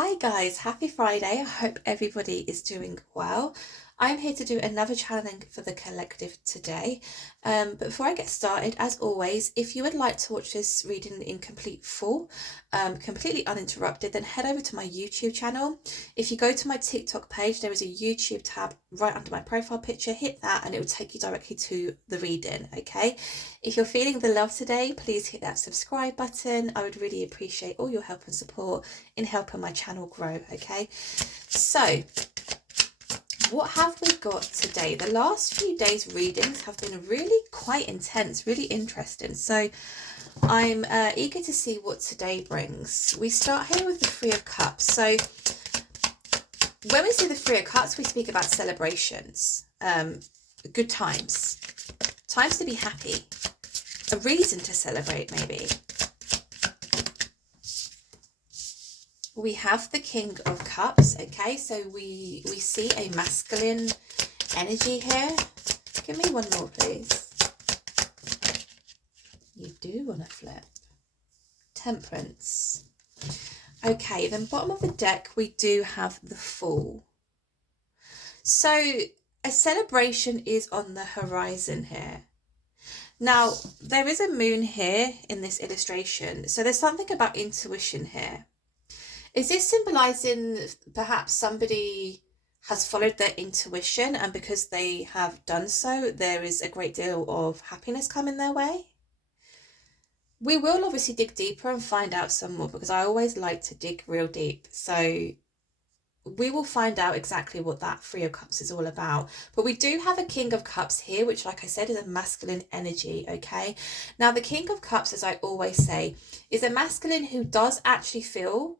Hi guys, happy Friday. I hope everybody is doing well. I'm here to do another channeling for the collective today. But before I get started, as always, if you would like to watch this reading in complete full, completely uninterrupted, then head over to my YouTube channel. If you go to my TikTok page, there is a YouTube tab right under my profile picture. Hit that and it will take you directly to the reading, okay? If you're feeling the love today, please hit that subscribe button. I would really appreciate all your help and support in helping my channel grow, okay? So what have we got today? The last few days readings have been really quite intense, really interesting. So I'm eager to see what today brings. We start here with the Three of Cups. So when we see the Three of Cups, we speak about celebrations, good times, times to be happy, a reason to celebrate maybe. We have the King of Cups, okay, so we see a masculine energy here. Give me one more, please. You do want to flip. Temperance. Okay, then bottom of the deck, we do have the Fool. So a celebration is on the horizon here. Now, there is a moon here in this illustration, so there's something about intuition here. Is this symbolizing perhaps somebody has followed their intuition, and because they have done so, there is a great deal of happiness coming their way? We will obviously dig deeper and find out some more, because I always like to dig real deep. So we will find out exactly what that Three of Cups is all about. But we do have a King of Cups here, which, like I said, is a masculine energy, okay? Now, the King of Cups, as I always say, is a masculine who does actually feel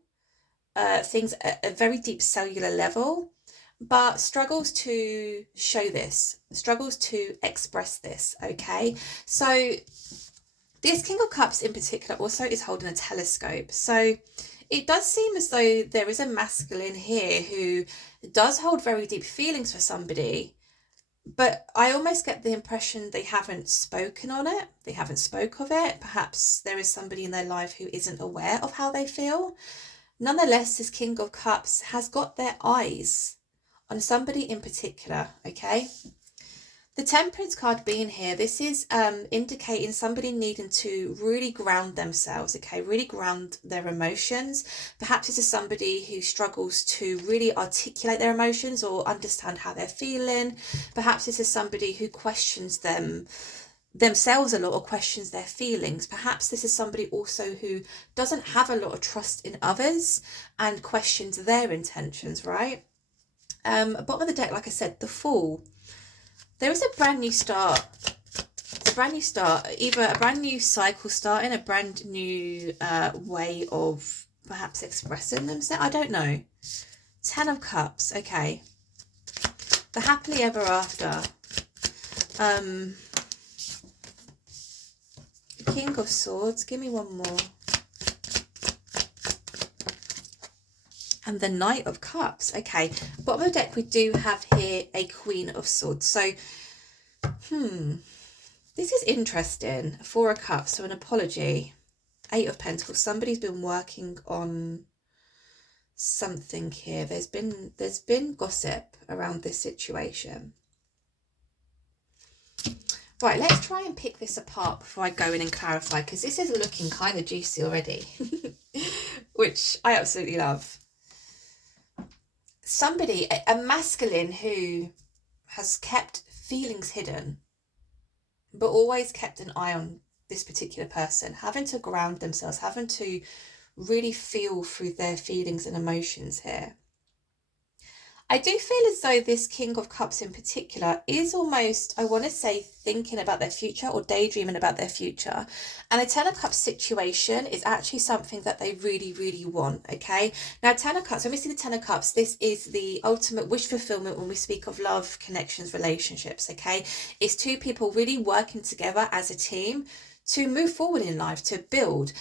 things at a very deep cellular level, but struggles to show this, struggles to express this, okay? So this King of Cups in particular also is holding a telescope. So it does seem as though there is a masculine here who does hold very deep feelings for somebody, but I almost get the impression they haven't spoken on it. They haven't spoke of it. Perhaps there is somebody in their life who isn't aware of how they feel. Nonetheless, this King of Cups has got their eyes on somebody in particular, okay? The Temperance card being here, this is indicating somebody needing to really ground themselves, okay? Really ground their emotions. Perhaps this is somebody who struggles to really articulate their emotions or understand how they're feeling. Perhaps this is somebody who questions themselves a lot or questions their feelings. Perhaps this is somebody also who doesn't have a lot of trust in others and questions their intentions, right? Bottom of the deck, like I said, the Fool. There is a brand new start. It's a brand new start, either a brand new cycle starting, a brand new way of perhaps expressing themselves. I don't know. Ten of Cups, okay. The happily ever after. King of Swords, give me one more. And the Knight of Cups. Okay, bottom of the deck we do have here a Queen of Swords. So, this is interesting. Four of Cups, so an apology. Eight of Pentacles. Somebody's been working on something here. There's been gossip around this situation. Right, let's try and pick this apart before I go in and clarify, because this is looking kind of juicy already, which I absolutely love. Somebody, a masculine who has kept feelings hidden, but always kept an eye on this particular person, having to ground themselves, having to really feel through their feelings and emotions here. I do feel as though this King of Cups in particular is almost, I want to say, thinking about their future or daydreaming about their future. And a Ten of Cups situation is actually something that they really, really want, okay? Now, Ten of Cups, when we see the Ten of Cups, this is the ultimate wish fulfillment when we speak of love, connections, relationships, okay? It's two people really working together as a team to move forward in life, to build.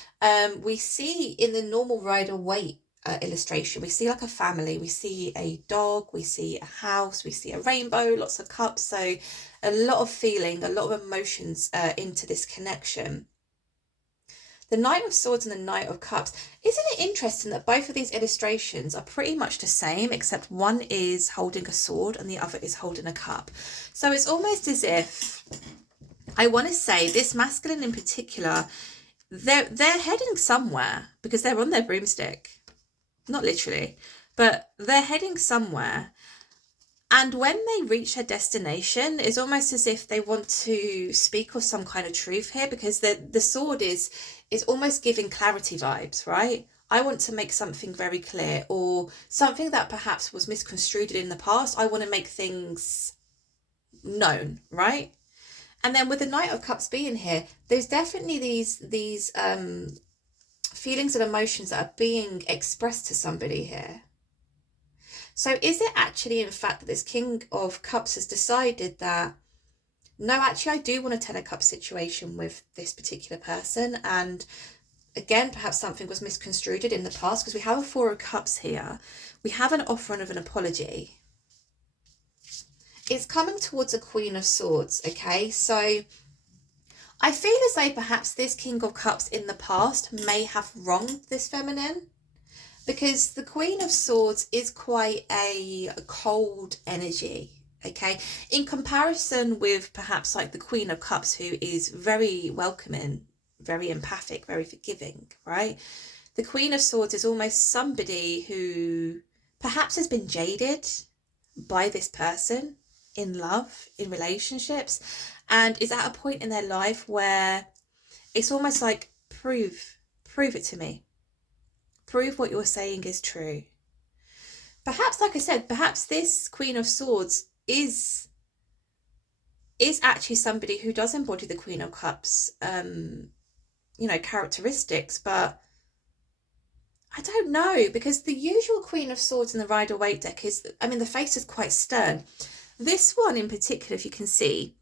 We see in the normal Rider-Waite illustration, we see like a family, we see a dog, we see a house, we see a rainbow, lots of cups. So a lot of feeling, a lot of emotions into this connection. The Knight of Swords and the Knight of Cups. Isn't it interesting that both of these illustrations are pretty much the same, except one is holding a sword and the other is holding a cup. So it's almost as if, I want to say, this masculine in particular, they're heading somewhere because they're on their broomstick. Not literally, but they're heading somewhere. And when they reach their destination, it's almost as if they want to speak of some kind of truth here, because the sword is almost giving clarity vibes, right? I want to make something very clear, or something that perhaps was misconstrued in the past. I want to make things known, right? And then with the Knight of Cups being here, there's definitely these feelings and emotions that are being expressed to somebody here. So is it actually, in fact, that this King of Cups has decided that, no, actually, I do want a Ten of Cups situation with this particular person? And again, perhaps something was misconstrued in the past, because we have a Four of Cups here. We have an offering of an apology. It's coming towards a Queen of Swords, okay? So I feel as though perhaps this King of Cups in the past may have wronged this feminine, because the Queen of Swords is quite a cold energy, okay? In comparison with perhaps like the Queen of Cups, who is very welcoming, very empathic, very forgiving, right? The Queen of Swords is almost somebody who perhaps has been jaded by this person in love, in relationships, and is at a point in their life where it's almost like, prove it to me. Prove what you're saying is true. Perhaps, like I said, perhaps this Queen of Swords is actually somebody who does embody the Queen of Cups, characteristics, but I don't know, because the usual Queen of Swords in the Rider-Waite deck is, the face is quite stern. This one in particular, if you can see,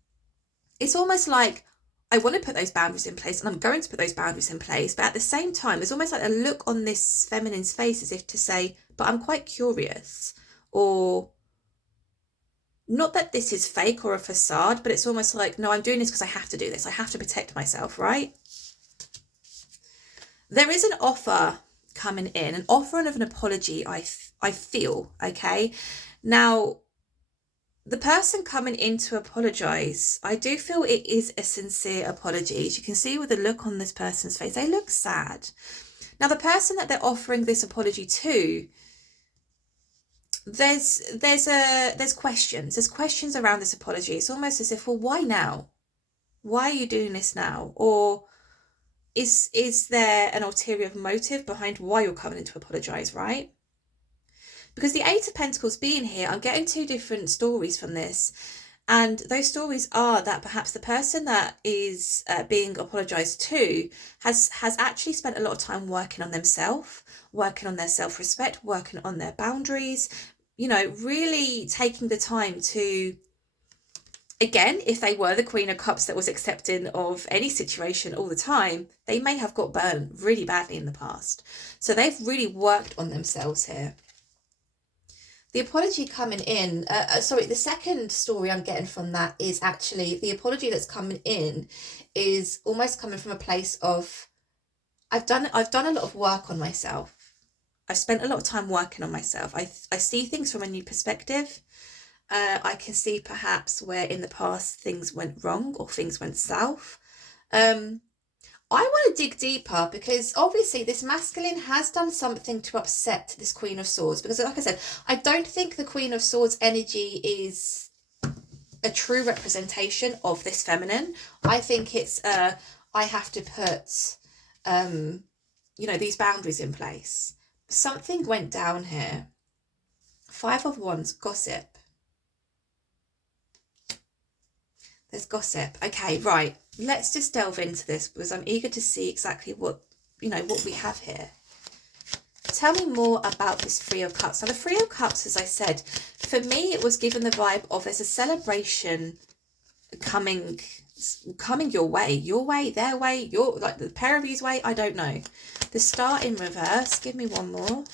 it's almost like, I want to put those boundaries in place, and I'm going to put those boundaries in place, but at the same time, there's almost like a look on this feminine's face as if to say, but I'm quite curious, or not that this is fake or a facade, but it's almost like, no, I'm doing this because I have to do this. I have to protect myself, right? There is an offer coming in, an offering of an apology, I feel, okay? Now, the person coming in to apologise, I do feel it is a sincere apology. As you can see with the look on this person's face, they look sad. Now, the person that they're offering this apology to, there's questions. There's questions around this apology. It's almost as if, well, why now? Why are you doing this now? Or is there an ulterior motive behind why you're coming in to apologise, right? Because the Eight of Pentacles being here, I'm getting two different stories from this. And those stories are that perhaps the person that is being apologised to has actually spent a lot of time working on themselves, working on their self-respect, working on their boundaries, really taking the time to, again, if they were the Queen of Cups that was accepting of any situation all the time, they may have got burned really badly in the past. So they've really worked on themselves here. The apology coming in, the second story I'm getting from that is actually the apology that's coming in is almost coming from a place of, I've done a lot of work on myself. I've spent a lot of time working on myself. I see things from a new perspective. I can see perhaps where in the past things went wrong or things went south. I want to dig deeper, because obviously this masculine has done something to upset this Queen of Swords, because like I said, I don't think the Queen of Swords energy is a true representation of this feminine. I think it's I have to put these boundaries in place. Something went down here. Five of Wands, gossip. There's gossip. Okay, right. Let's just delve into this, because I'm eager to see exactly what we have here. Tell me more about this Three of Cups. Now, the Three of Cups, as I said, for me, it was given the vibe of there's a celebration coming your way, their way, like the pair of you's way. I don't know. The Star in reverse. Give me one more.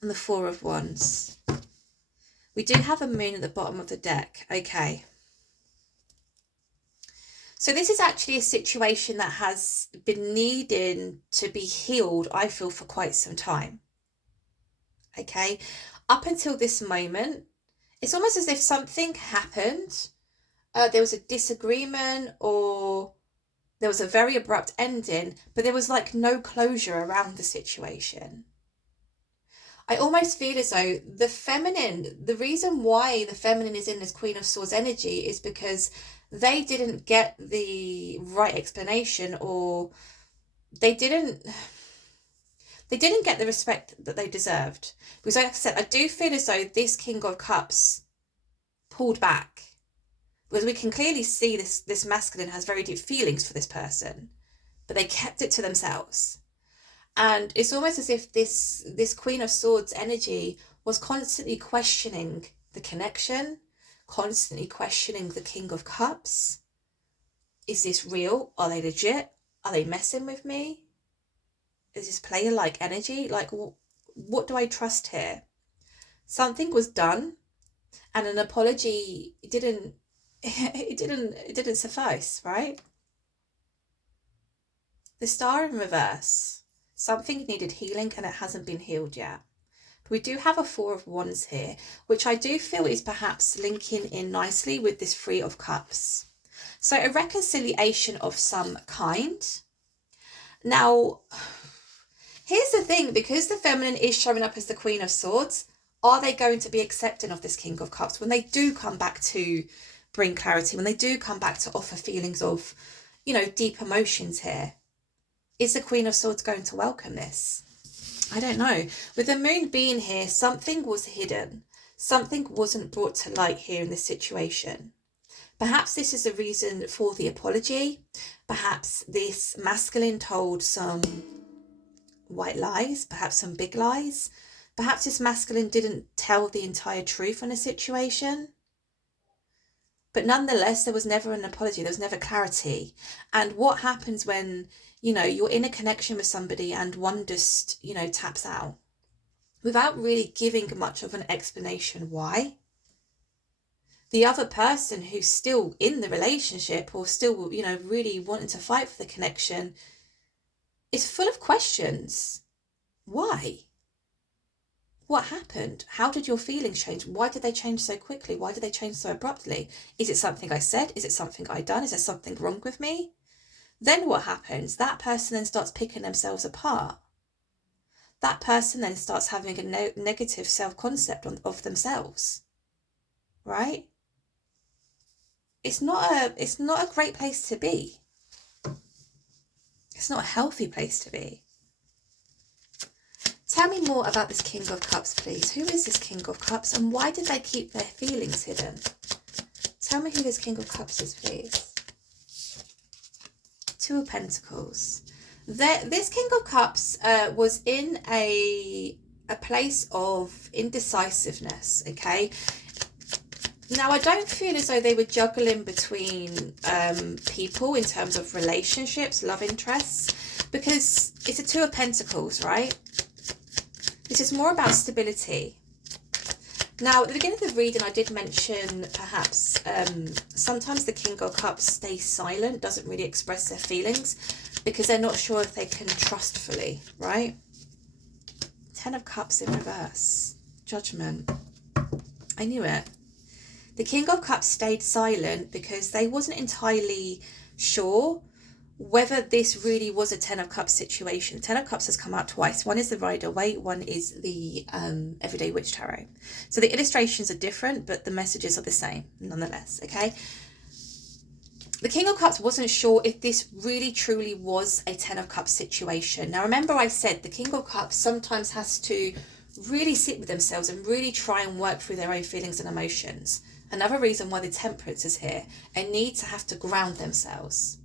And the Four of Wands. We do have a moon at the bottom of the deck. Okay. So this is actually a situation that has been needing to be healed, I feel, for quite some time. Okay, up until this moment, it's almost as if something happened. There was a disagreement, or there was a very abrupt ending, but there was like no closure around the situation. I almost feel as though the reason why the feminine is in this Queen of Swords energy is because they didn't get the right explanation, or they didn't they didn't get the respect that they deserved. Because like I said, I do feel as though this King of Cups pulled back. Because we can clearly see this masculine has very deep feelings for this person, but they kept it to themselves. And it's almost as if this Queen of Swords energy was constantly questioning the connection, constantly questioning the King of Cups. Is this real? Are they legit? Are they messing with me? Is this player-like energy? Like, what do I trust here? Something was done, and an apology didn't it didn't suffice, right? The Star in reverse. Something needed healing and it hasn't been healed yet. But we do have a Four of Wands here, which I do feel is perhaps linking in nicely with this Three of Cups. So a reconciliation of some kind. Now, here's the thing, because the feminine is showing up as the Queen of Swords, are they going to be accepting of this King of Cups when they do come back to bring clarity, when they do come back to offer feelings of, deep emotions here? Is the Queen of Swords going to welcome this? I don't know. With the moon being here, something was hidden. Something wasn't brought to light here in this situation. Perhaps this is a reason for the apology. Perhaps this masculine told some white lies, perhaps some big lies. Perhaps this masculine didn't tell the entire truth on a situation. But nonetheless, there was never an apology. There was never clarity. And what happens when, you're in a connection with somebody and one just, taps out without really giving much of an explanation why? The other person who's still in the relationship or still, really wanting to fight for the connection is full of questions. Why? What happened? How did your feelings change? Why did they change so quickly? Why did they change so abruptly? Is it something I said? Is it something I done? Is there something wrong with me? Then what happens? That person then starts picking themselves apart. That person then starts having a negative self-concept of themselves, right? It's not a great place to be. It's not a healthy place to be. Tell me more about this King of Cups, please. Who is this King of Cups and why did they keep their feelings hidden? Tell me who this King of Cups is, please. Two of Pentacles. This King of Cups was in a place of indecisiveness, okay? Now, I don't feel as though they were juggling between people in terms of relationships, love interests, because it's a Two of Pentacles, right? This is more about stability. Now, at the beginning of the reading, I did mention perhaps sometimes the King of Cups stays silent, doesn't really express their feelings because they're not sure if they can trust fully, right? Ten of Cups in reverse. Judgment. I knew it. The King of Cups stayed silent because they wasn't entirely sure whether this really was a Ten of Cups situation. Ten of Cups has come out twice. One is the Rider-Waite, one is the Everyday Witch Tarot. So the illustrations are different, but the messages are the same nonetheless, okay? The King of Cups wasn't sure if this really truly was a Ten of Cups situation. Now remember I said the King of Cups sometimes has to really sit with themselves and really try and work through their own feelings and emotions. Another reason why the Temperance is here, a need to have to ground themselves.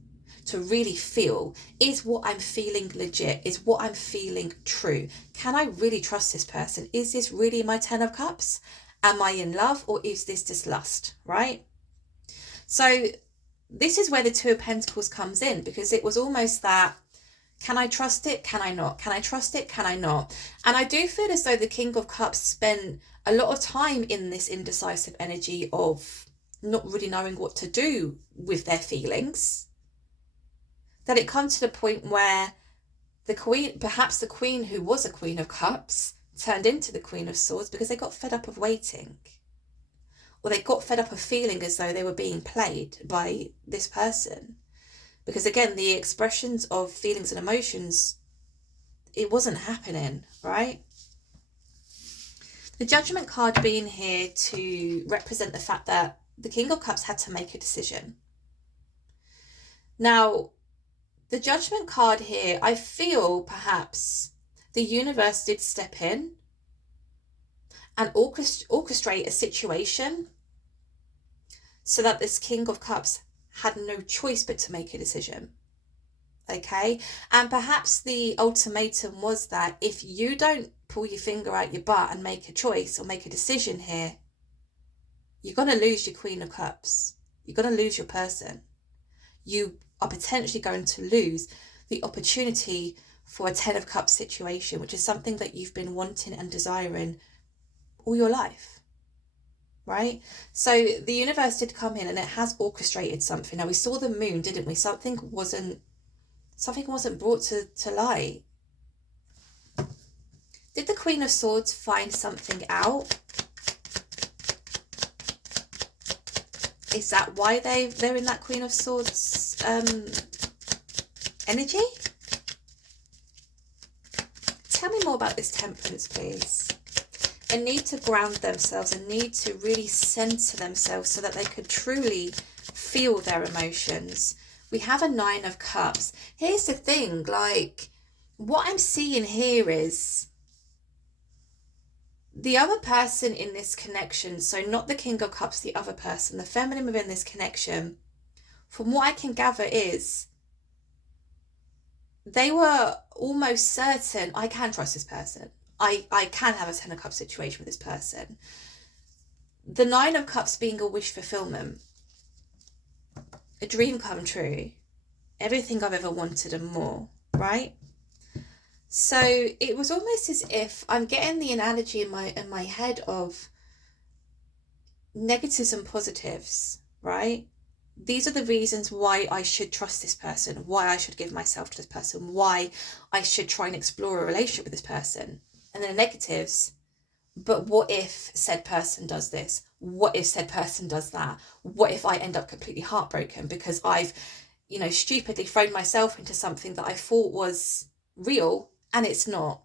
To really feel, is what I'm feeling legit? Is what I'm feeling true? Can I really trust this person? Is this really my Ten of Cups? Am I in love or is this just lust, right? So this is where the Two of Pentacles comes in, because it was almost that, can I trust it? Can I not? Can I trust it? Can I not? And I do feel as though the King of Cups spent a lot of time in this indecisive energy of not really knowing what to do with their feelings. that it come to the point where the queen, perhaps the queen who was a Queen of Cups, turned into the Queen of Swords because they got fed up of waiting, or they got fed up of feeling as though they were being played by this person. Because again, the expressions of feelings and emotions, it wasn't happening, right? The Judgment card being here to represent the fact that the King of Cups had to make a decision. Now, the Judgment card here, I feel perhaps the universe did step in and orchestrate a situation so that this King of Cups had no choice but to make a decision. Okay, and perhaps the ultimatum was that if you don't pull your finger out your butt and make a choice or make a decision here, you're going to lose your Queen of Cups. You're going to lose your person. You are potentially going to lose the opportunity for a 10 of Cups situation, which is something that you've been wanting and desiring all your life, right? So the universe did come in and it has orchestrated something. Now, we saw the moon, didn't we? Something wasn't brought to light. Did the Queen of Swords find something out? Is that why they're in that Queen of Swords energy? Tell me more about this Temperance, please. A need to ground themselves, a need to really center themselves so that they could truly feel their emotions. We have a 9 of Cups. Here's the thing, like, what I'm seeing here is the other person in this connection, so not the King of Cups, the other person, the feminine within this connection, from what I can gather is they were almost certain, I can trust this person. I can have a 10 of Cups situation with this person. The 9 of Cups being a wish fulfillment, a dream come true, everything I've ever wanted and more, right? So it was almost as if I'm getting the analogy in my head of negatives and positives, right? These are the reasons why I should trust this person, why I should give myself to this person, why I should try and explore a relationship with this person. And then the negatives, but what if said person does this? What if said person does that? What if I end up completely heartbroken because I've, stupidly thrown myself into something that I thought was real and it's not?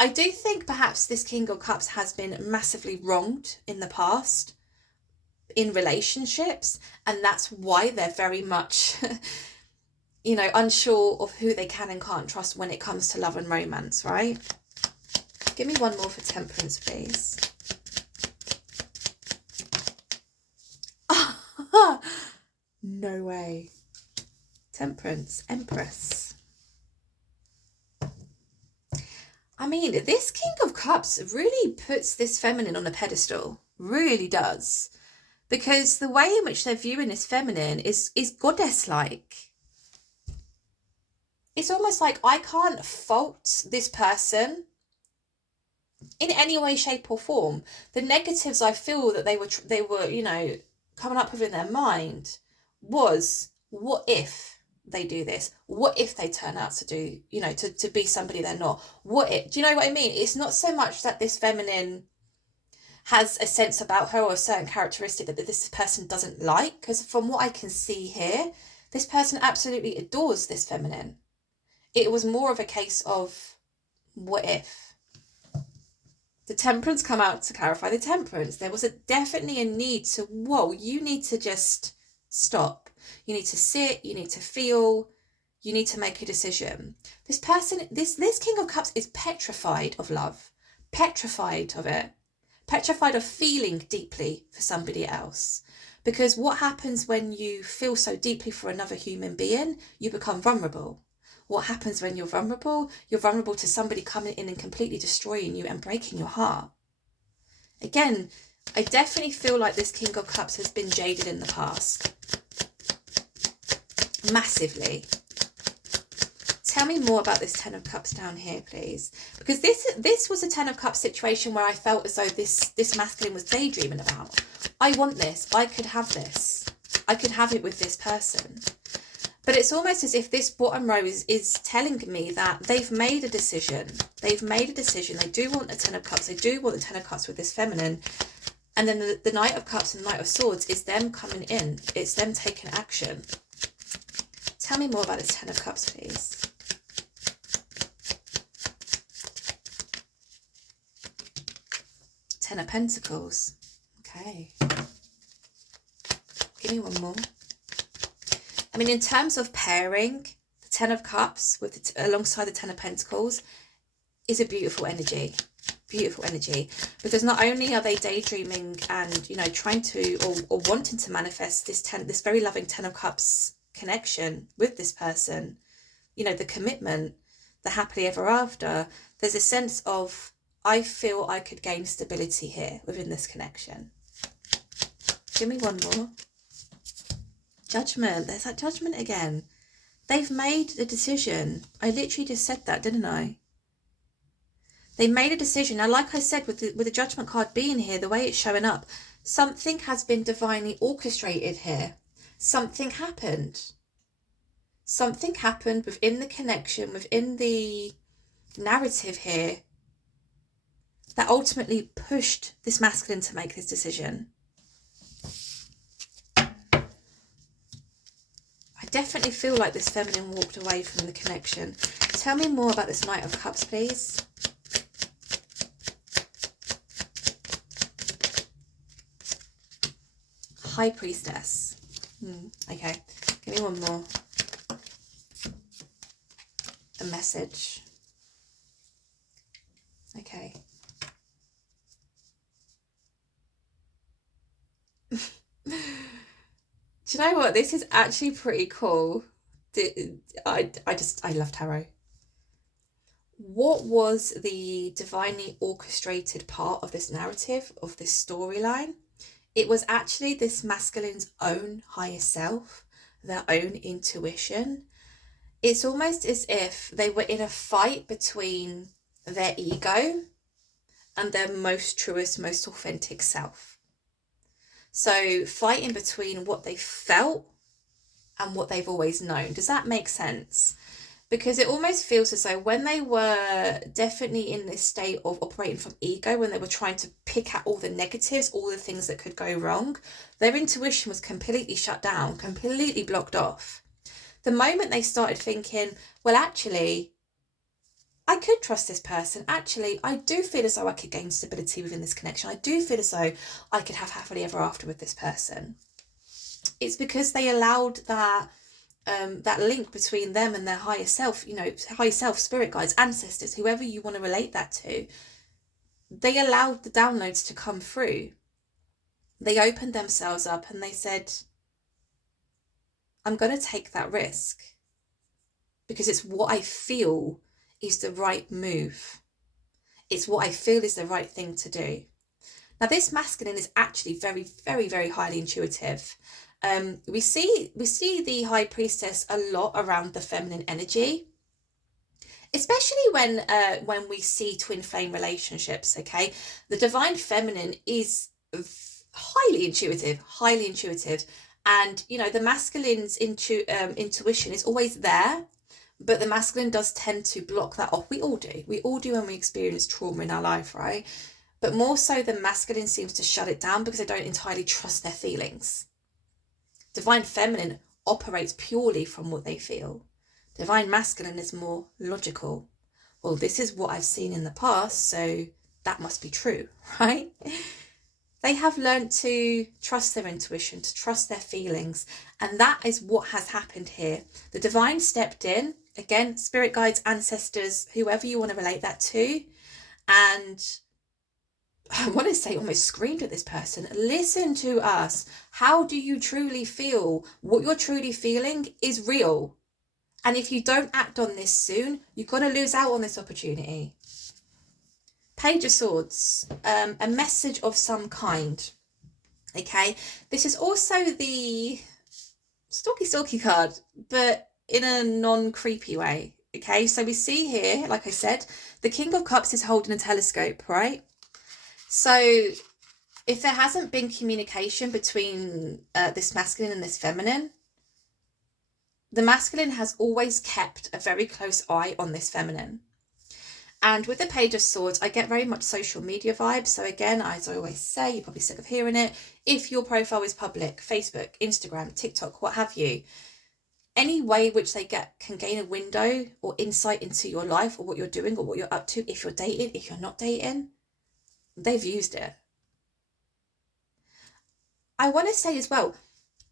I do think perhaps this King of Cups has been massively wronged in the past in relationships, and that's why they're very much, unsure of who they can and can't trust when it comes to love and romance, right? Give me one more for Temperance, please. No way. Temperance, Empress. I mean, this King of Cups really puts this feminine on a pedestal. Really does. Because the way in which they're viewing this feminine is goddess-like. It's almost like I can't fault this person in any way, shape or form. The negatives I feel that they were, coming up with in their mind was, what if they do this? What if they turn out to do, to be somebody they're not? What if, do you know what I mean? It's not so much that this feminine has a sense about her or a certain characteristic that this person doesn't like, because from what I can see here, this person absolutely adores this feminine. It was more of a case of, what if? The Temperance come out to clarify the Temperance. There was definitely a need to, you need to just stop. You need to sit, you need to feel, you need to make a decision. This person, this King of Cups is petrified of love, petrified of it, petrified of feeling deeply for somebody else. Because what happens when you feel so deeply for another human being? You become vulnerable. What happens when you're vulnerable? You're vulnerable to somebody coming in and completely destroying you and breaking your heart. Again, I definitely feel like this King of Cups has been jaded in the past. Massively. Tell me more about this 10 of Cups down here, please. Because this was a 10 of Cups situation where I felt as though this masculine was daydreaming about. I want this. I could have this. I could have it with this person. But it's almost as if this bottom row is telling me that they've made a decision. They've made a decision. They do want the Ten of Cups. They do want the Ten of Cups with this feminine. And then the Knight of Cups and the Knight of Swords is them coming in. It's them taking action. Tell me more about this Ten of Cups, please. Ten of Pentacles. Okay. Give me one more. I mean, in terms of pairing, the Ten of Cups with alongside the Ten of Pentacles is a beautiful energy. Beautiful energy. Because not only are they daydreaming and, you know, trying to or wanting to manifest this very loving Ten of Cups connection with this person, you know, the commitment, the happily ever after, there's a sense of, I feel I could gain stability here within this connection. Give me one more. Judgment. There's that Judgment again. They've made a decision. I literally just said that, didn't I? They made a decision. Now, like I said, with the Judgment card being here, the way it's showing up, something has been divinely orchestrated here. Something happened. Something happened within the connection, within the narrative here, that ultimately pushed this masculine to make this decision. I definitely feel like this feminine walked away from the connection. Tell me more about this Knight of Cups, please. High Priestess. Okay, give me one more. A message. Okay. Do you know what? This is actually pretty cool. I love tarot. What was the divinely orchestrated part of this narrative, of this storyline? It was actually this masculine's own higher self, their own intuition. It's almost as if they were in a fight between their ego and their most truest, most authentic self. So fighting between what they felt and what they've always known. Does that make sense? Because it almost feels as though when they were definitely in this state of operating from ego, when they were trying to pick out all the negatives, all the things that could go wrong, their intuition was completely shut down, completely blocked off. The moment they started thinking, well, actually, I could trust this person. Actually, I do feel as though I could gain stability within this connection. I do feel as though I could have happily ever after with this person. It's because they allowed that link between them and their higher self, you know, higher self, spirit guides, ancestors, whoever you want to relate that to. They allowed the downloads to come through. They opened themselves up and they said, I'm going to take that risk because it's what I feel is the right move. It's what I feel is the right thing to do. Now, this masculine is actually very, very, very highly intuitive. We see the High Priestess a lot around the feminine energy, especially when we see twin flame relationships. Okay, the divine feminine is highly intuitive, and you know the masculine's intuition is always there, but the masculine does tend to block that off. We all do when we experience trauma in our life, right? But more so the masculine seems to shut it down because they don't entirely trust their feelings. Divine feminine operates purely from what they feel. Divine masculine is more logical. Well, this is what I've seen in the past, so that must be true, right? They have learned to trust their intuition, to trust their feelings, and that is what has happened here. The divine stepped in, again, spirit guides, ancestors, whoever you want to relate that to, and I want to say almost screamed at this person, listen to us. How do you truly feel? What you're truly feeling is real. And if you don't act on this soon, you're going to lose out on this opportunity. Page of Swords, a message of some kind. Okay, this is also the stalky card, but in a non-creepy way. Okay, so we see here, like I said, the King of Cups is holding a telescope, right? So if there hasn't been communication between this masculine and this feminine, the masculine has always kept a very close eye on this feminine. And with the Page of Swords, I get very much social media vibes. So again, as I always say, you're probably sick of hearing it. If your profile is public, Facebook, Instagram, TikTok, what have you, any way which they can gain a window or insight into your life or what you're doing or what you're up to, if you're dating, if you're not dating, they've used it. I want to say as well,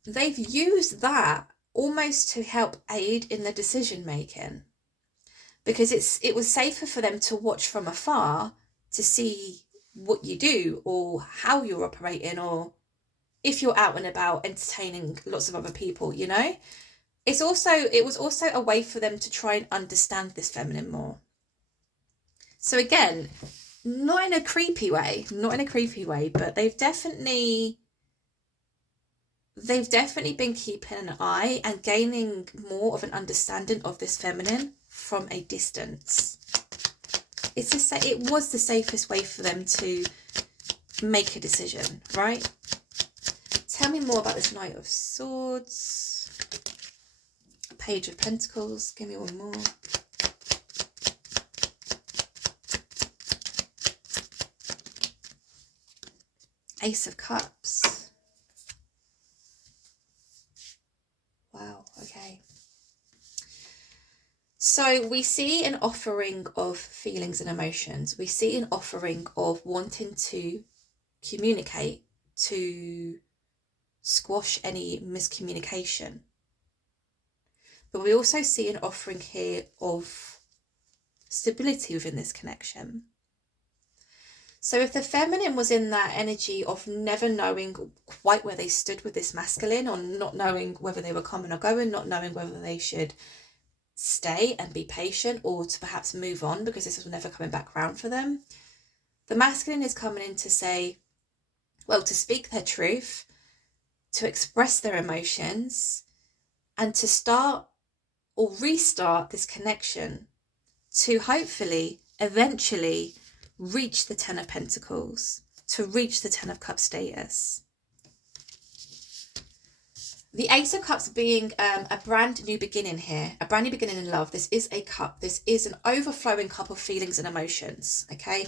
they've used that almost to help aid in the decision making, because it was safer for them to watch from afar to see what you do or how you're operating, or if you're out and about entertaining lots of other people, you know. It was also a way for them to try and understand this feminine more. So again, not in a creepy way, but they've definitely been keeping an eye and gaining more of an understanding of this feminine from a distance. It was the safest way for them to make a decision, right? Tell me more about this Knight of Swords. Page of Pentacles. Give me one more. Ace of Cups. Wow, okay. So we see an offering of feelings and emotions. We see an offering of wanting to communicate, to squash any miscommunication. But we also see an offering here of stability within this connection. So if the feminine was in that energy of never knowing quite where they stood with this masculine, or not knowing whether they were coming or going, not knowing whether they should stay and be patient or to perhaps move on because this was never coming back around for them, the masculine is coming in to say, well, to speak their truth, to express their emotions, and to start or restart this connection to hopefully eventually reach the Ten of Pentacles, to reach the Ten of Cups status. The Ace of Cups being a brand new beginning here, a brand new beginning in love. This is a cup. This is an overflowing cup of feelings and emotions, okay?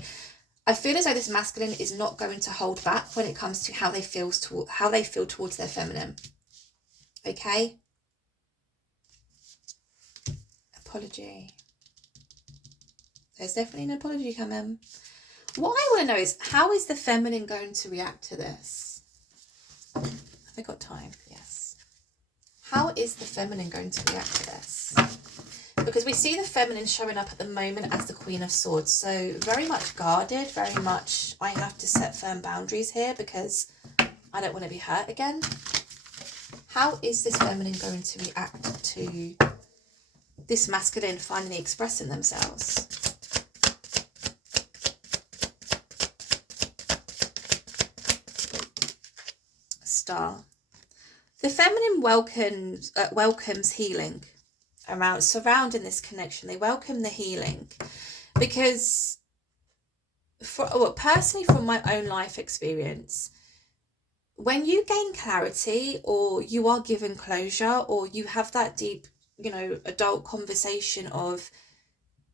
I feel as though this masculine is not going to hold back when it comes to how they feel towards their feminine, okay? Apology. There's definitely an apology coming. What I want to know is, how is the feminine going to react to this? Have I got time? Yes. How is the feminine going to react to this? Because we see the feminine showing up at the moment as the Queen of Swords. So very much guarded, very much, I have to set firm boundaries here because I don't want to be hurt again. How is this feminine going to react to this masculine finally expressing themselves? Star. The feminine welcomes healing surrounding this connection. They welcome the healing because, personally, from my own life experience, when you gain clarity or you are given closure or you have that deep, adult conversation of,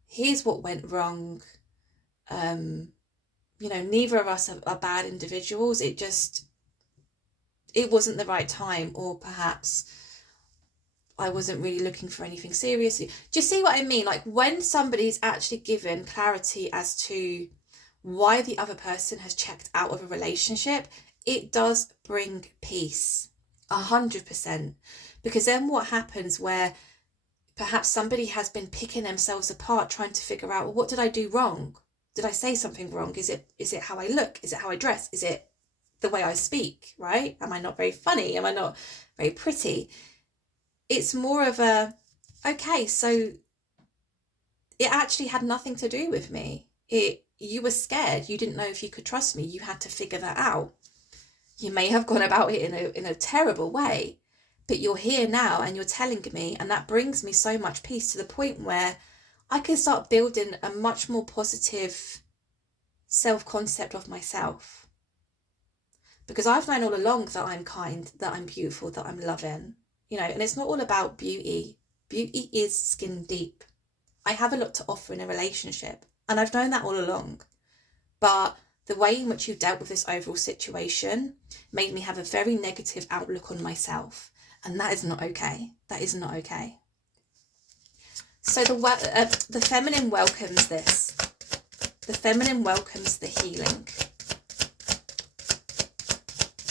here's what went wrong, neither of us are bad individuals, it wasn't the right time, or perhaps I wasn't really looking for anything seriously. Do you see what I mean? Like, when somebody's actually given clarity as to why the other person has checked out of a relationship, it does bring peace, 100%. Because then what happens where perhaps somebody has been picking themselves apart, trying to figure out, well, what did I do wrong? Did I say something wrong? Is it how I look? Is it how I dress? Is it the way I speak, right? Am I not very funny? Am I not very pretty? It's more of a, okay, so it actually had nothing to do with me. You were scared. You didn't know if you could trust me. You had to figure that out. You may have gone about it in a terrible way, but you're here now and you're telling me, and that brings me so much peace to the point where I can start building a much more positive self-concept of myself. Because I've known all along that I'm kind, that I'm beautiful, that I'm loving. you know, and it's not all about beauty. Beauty is skin deep. I have a lot to offer in a relationship, and I've known that all along. But the way in which you dealt with this overall situation made me have a very negative outlook on myself, and that is not okay. That is not okay. So the feminine welcomes this. The feminine welcomes the healing.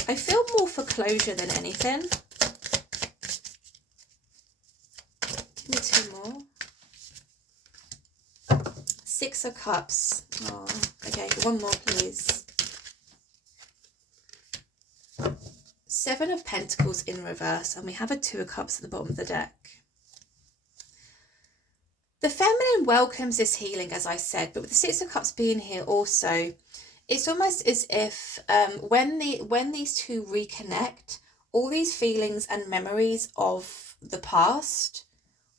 I feel more for closure than anything. Give me 2 more. 6 of Cups. Oh, okay, 1 more, please. 7 of Pentacles in reverse, and we have a 2 of Cups at the bottom of the deck. The feminine welcomes this healing, as I said, but with the 6 of Cups being here also, it's almost as if when these two reconnect, all these feelings and memories of the past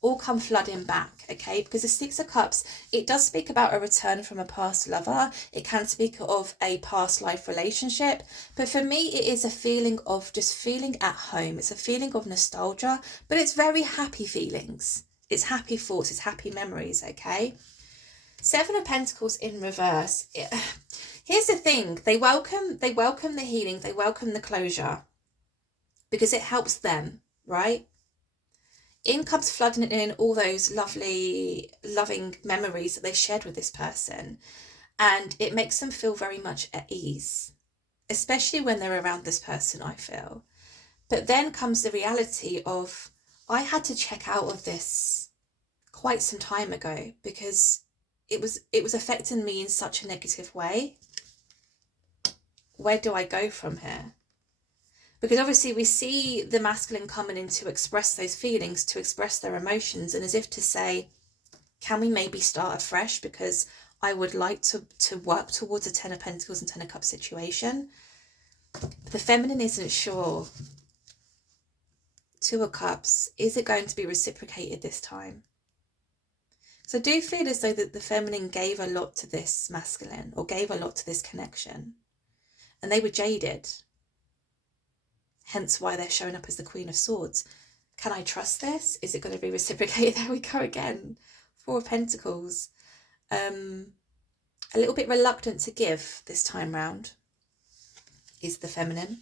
all come flooding back, okay? Because the 6 of Cups, it does speak about a return from a past lover. It can speak of a past life relationship. But for me, it is a feeling of just feeling at home. It's a feeling of nostalgia, but it's very happy feelings. It's happy thoughts, it's happy memories, okay? 7 of Pentacles in reverse. Here's the thing. They welcome the healing. They welcome the closure because it helps them, right? In comes flooding in all those lovely, loving memories that they shared with this person. And it makes them feel very much at ease, especially when they're around this person, I feel. But then comes the reality of, I had to check out of this quite some time ago because it was affecting me in such a negative way. Where do I go from here? Because obviously we see the masculine coming in to express those feelings, to express their emotions, and as if to say, can we maybe start afresh? Because I would like to work towards a 10 of Pentacles and 10 of Cups situation. But the feminine isn't sure. 2 of Cups, is it going to be reciprocated this time? So I do feel as though that the feminine gave a lot to this masculine, or gave a lot to this connection, and they were jaded. Hence why they're showing up as the Queen of Swords. Can I trust this? Is it going to be reciprocated? There we go again. 4 of Pentacles. A little bit reluctant to give this time round is the feminine.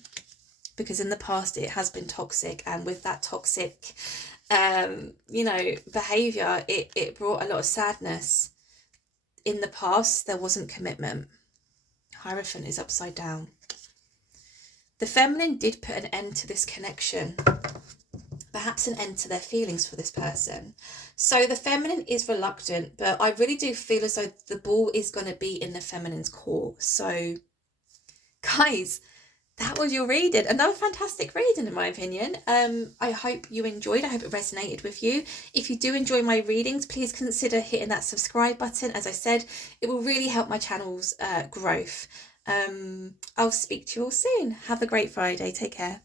Because in the past it has been toxic. And with that toxic, behaviour, it brought a lot of sadness. In the past, there wasn't commitment. Hierophant is upside down. The feminine did put an end to this connection, perhaps an end to their feelings for this person. So the feminine is reluctant, but I really do feel as though the ball is going to be in the feminine's court. So, guys, that was your reading. Another fantastic reading, in my opinion. I hope you enjoyed. I hope it resonated with you. If you do enjoy my readings, please consider hitting that subscribe button. As I said, it will really help my channel's growth. I'll speak to you all soon. Have a great Friday. Take care.